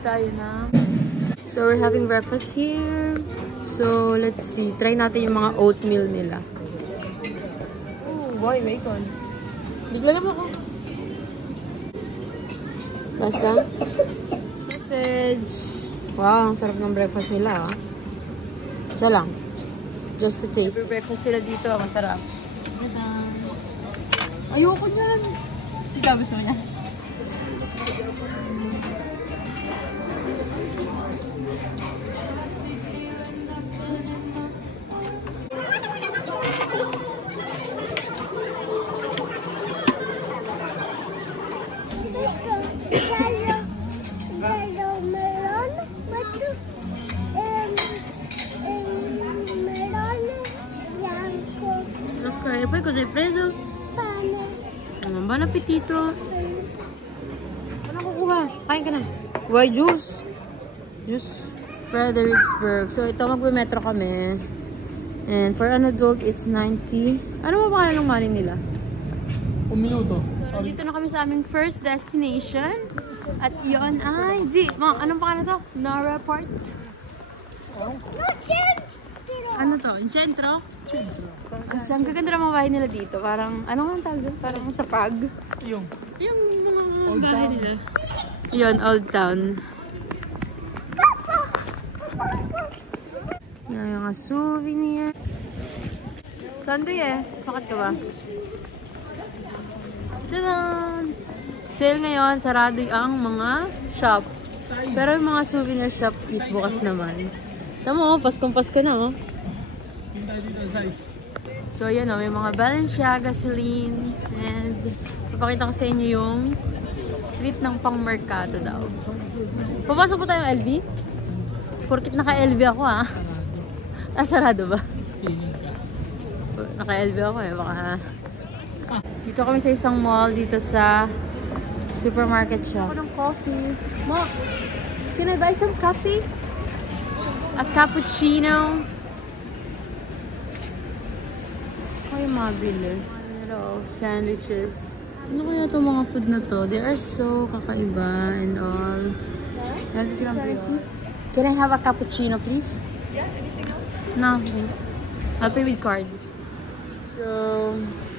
tayo na. So, we're having breakfast here. So, let's see. Try natin yung mga oatmeal nila. Oh, boy, bacon. Bigla naman ako. Basta. Sausage. Wow, ang sarap ng breakfast nila, ah. Isa lang. Just to taste. Breakfast sila dito, masarap. Ayoko niyan. Ikaw gusto mo niya? Okay, poi cosa hai preso? Pane. Buon appetito. Ano kukuha? Kain ka na. Why juice? Juice. Fredericksburg. So, ito magbe-metro kami. And for an adult, it's 90. Ano ba pangalan ng money nila? 1 minuto. So, dito na kami sa aming first destination. At yun ay... anong pangalan to? Nara Park? Ano to? In centro? Kasi ang gaganda ng mga bahay nila dito. Parang, ano nga ang tawag doon? Parang sa Pag. Yung mga bahay nila. Yun, Old Town. Yan yung mga souvenir. Sunday eh. Bakit ka ba? Tadaan! Sale ngayon, sarado ang mga shop. Pero yung mga souvenir shop is bukas naman. Tama mo, Paskong-Pasko na oh. So yan o, may mga Balenciaga, Celine, and papakita ko sa inyo yung street ng pang-merkado daw. Papasok po tayong LV? Porkit naka-LV ako ah. Sarado ba? Naka-LV ako eh, baka... Dito kami sa isang mall, dito sa supermarket shop. Ako ng coffee. Ma, can I buy some coffee? A cappuccino. Ay, mabili. Ano, sandwiches. Ano kaya itong mga food na to? They are so kakaiba and all. Can I have a cappuccino, please? Yeah, anything else? No. I'll pay with card. So,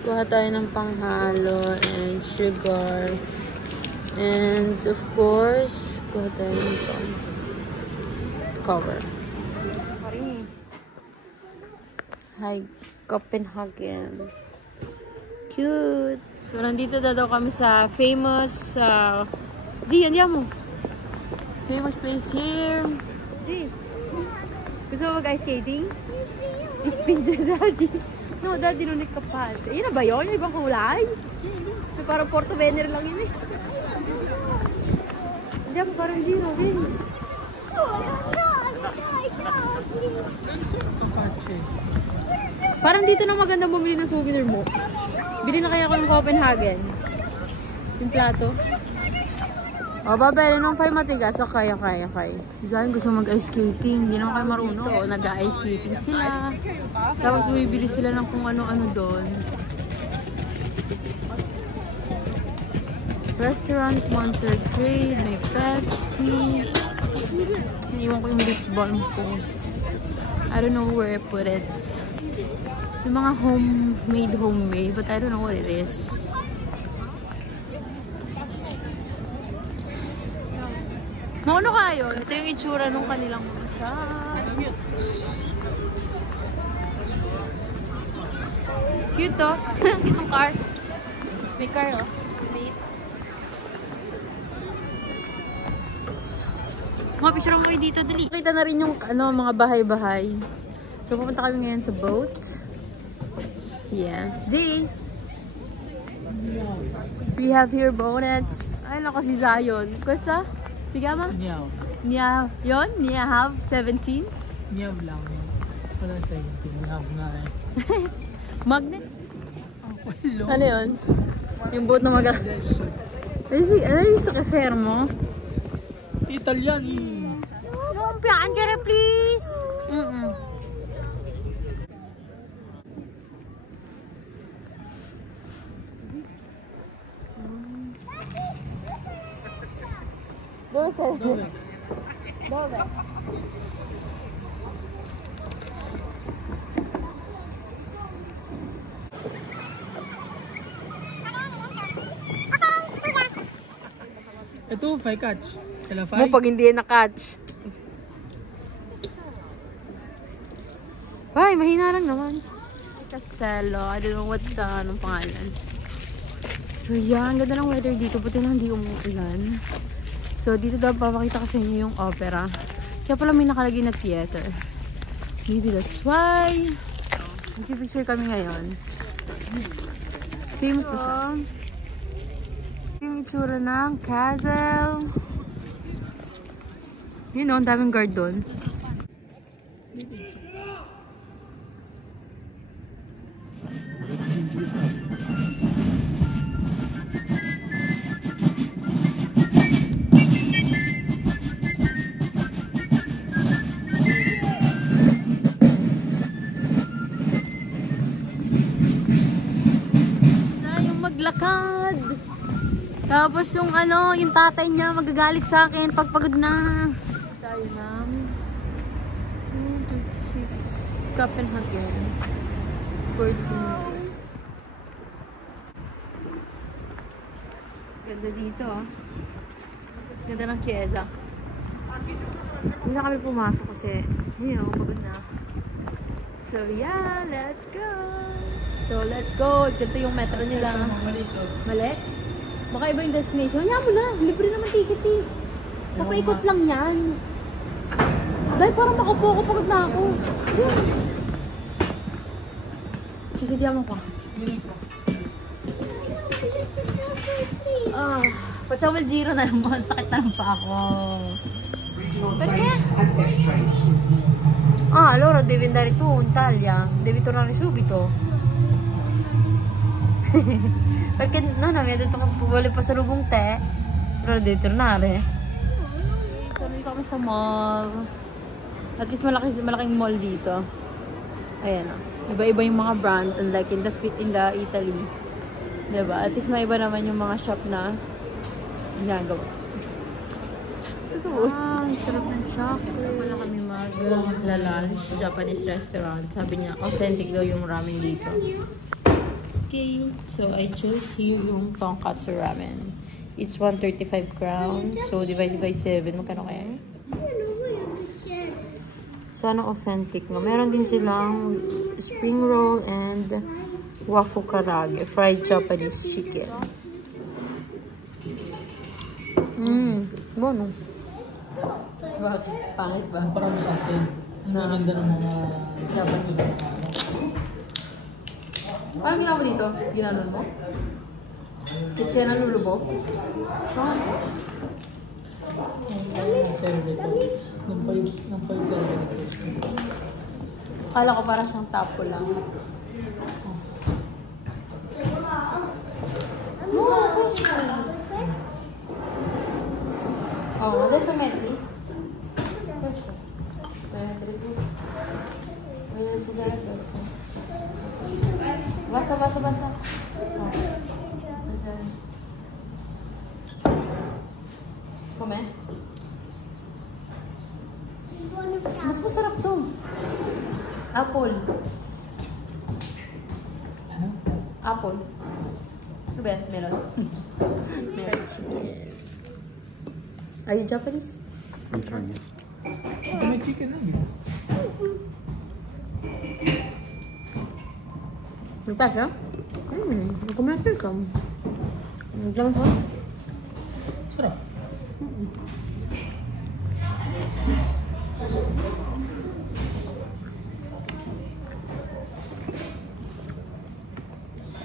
kuha tayo ng panghalo and sugar. And of course, kuha tayo ng cover. Hi, Copenhagen. Cute. So, nandito daw kami sa famous, andiamo mo. Famous place here. G, gusto mo mag-ice skating? Spin dyan, Daddy. No, Daddy, lunik ka pa. Ayun na ba yun? Yung ibang kulay? So, parang Porto Vener lang yun eh. Hindi ako parang Gino, Vin. Parang dito na maganda bumili ng souvenir mo. Bili na kaya ako ng Copenhagen. Yung plato. O, babili ng 5 matigas. Okay. Zayn gusto mag-ice skating. Hindi naman kayo marunong. Nag-ice skating sila. Tapos bumibili sila ng kung ano-ano doon. Restaurant, Monterey Grade, may Pepsi. Iniwan ko yung lip balm ko. I don't know where I put it. Yung mga homemade, but I don't know what it is. Maano kayo? Ito yung itsura nung kanilang mga shop. Cute to. Cute ng car. May car oh. Mga picture mo kayo dito, dali. Kita na rin yung mga bahay-bahay. So, pupunta kami ngayon sa boat. Yeah. D! We have here bonnets. Ay, nako si Zion. Kusta? Sigama? Niyaw. Niyaw. Yun? Niyaw 17? Niyaw lang. Wala 17. Niyaw nga eh. Magnet? Ano yun? Yung boat na mag- Ano yung gusto ka fermo? Italian Yung piangere, please! Go, sir. Dove? Ito, 5 catch. Kala Mo 5. pag hindi na-catch. Ay, mahina lang naman. Castello. I don't know what anong pangalan. So, yan. Ganda ng weather dito. Buti lang hindi umuulan. So, dito daw papakita ko sa inyo yung opera. Kaya pala may nakalagay na theater. Maybe that's why. Nagpipicture kami ngayon. Famous na siya. Yung itsura ng castle. Yun o, ang daming guard doon. Maglakad. Tapos yung ano, yung tatay niya magagalit sa akin pag pagod na. Tayo ng 36 Copenhagen 14. Ganda dito ah. Ganda ng Chiesa. Hindi na kami pumasok kasi pagod na. So yeah, let's go. So, let's go. Ito yung metro nila. Mali? Baka iba yung destination. Hayaan mo na. Libre naman ticket eh. Papaikot lang yan. Dahil parang makupo ako. Pagod na ako. Sisidya mo ko. Pachamel Giro na naman. Sakit na lang pa ako. Perché? Allora devi andare tu in Italia. Devi tornare subito. Perché nonna mi ha detto che vuole pasalubong te, però devi tornare. So, dito kami sa mall. At least malaking mall dito. Ayan o. Iba-iba yung mga brand, unlike in the Italy. Diba? At least may iba naman yung mga shop na ginagawa. Ang sarap ng chocolate. Wala kami mag-lunch, Japanese restaurant. Sabi niya, authentic daw yung ramen dito. Okay, so I chose here yung tonkatsu ramen. It's 135 crowns. So divided by 7. Magkano kaya? Sana authentic nga. Meron din silang spring roll and waffle karage. Fried Japanese chicken. Bono. Pangit ba? Parang sa atin. Ang ganda ng mga Japanese. Parang ginawa mo dito? Ginanon mo? Kitchen na lulubog? Akala ko parang siyang tapo lang. Oh, ada sa Metri? Basa. Come? Mas masarap to. Apple. Ano? Apple. Ano ba yan? Melon. Fried chicken. Are you Japanese? I'm Chinese. Ito may chicken na, yes. Nagpasa? Nagkumasal ka. Diyan ko? Sarap.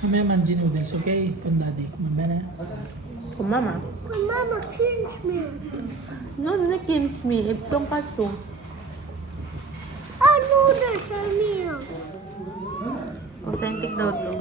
Mamaya manji noodles, okay? Con daddy. Mamaya na. Con mama? Mama, pinch me. No, not kimchi. It's tonkatsu. Ah, noodles are meal. Authentic daw to.